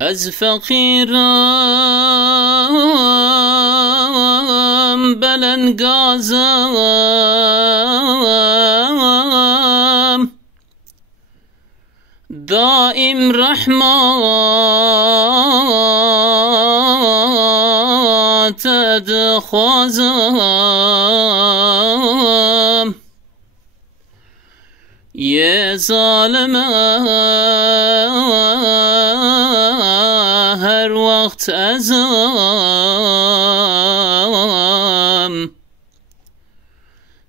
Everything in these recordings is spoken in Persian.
از فقیرم بلنگازم دائم رحمت دخوازم یه ظالمه هر وقت ازم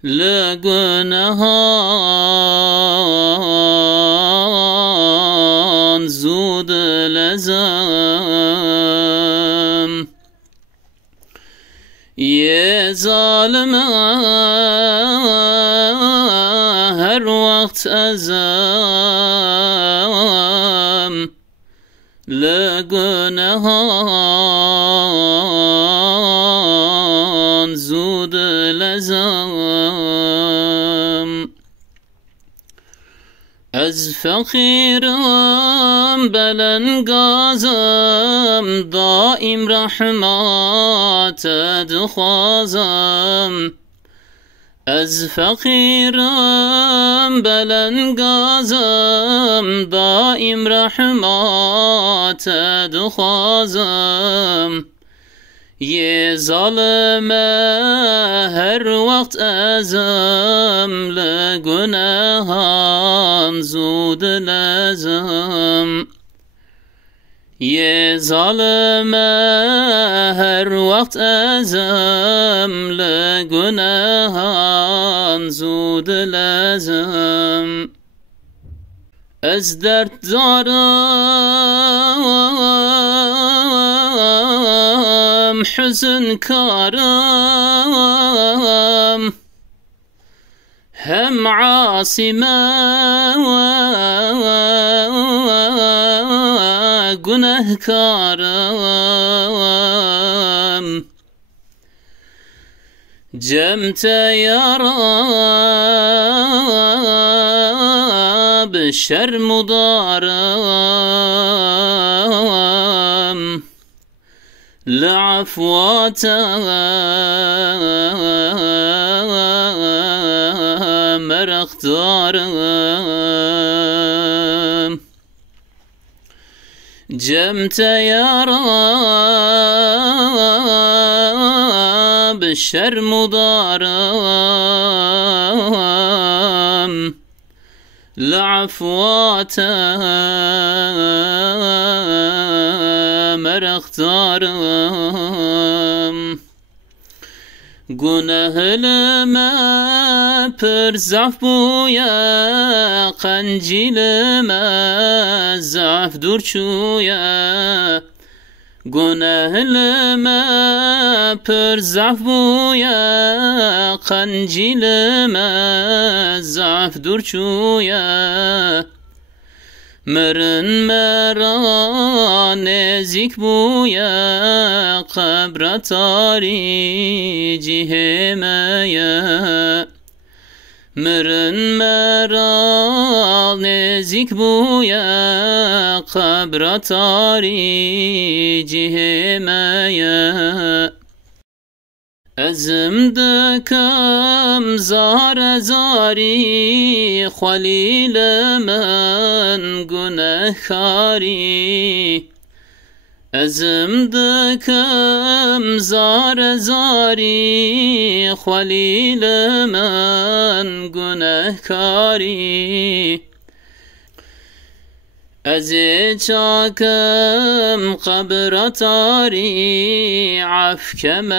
لگناهان زود لزم یه ظالمه هر وقت ازم لگناهان زود لزم از فقیرم بلنگازم دائم رحمت دخوازم از فقیرم بلنگازم دائم رحمت دخوازم یه ظالمه هر وقت ازم لگناهان زود لزم یه ظالمه هر وقت ازم لگناهان زود لزم از درد دارم حزن کارم هم عاصمه گنهکارم جمت یا رب شرم دارم لعفوات مرخ دارم جمت یا رب شرم دارم لعفوات مرخ دارم گناه لما پر ضعف بویا قنجیل ما ضعف دور چویا گناه لما پر ضعف بویا قنجیل ما ضعف دور چویا مرن مرا نزیک بویا قبر تاری جیه مایا مرن مرا نزیک بویا قبر تاری جیه مایا ازم دکم زار زاری خلیل من گناه خاری ازم دکم زار زاری خلیل من گناه خاری از چاکم قبر تاری عفکم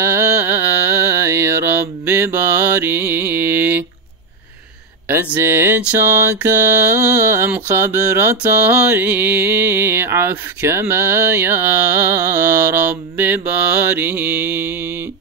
ای رب باری از چاکم قبر تاری عفکم یا رب باری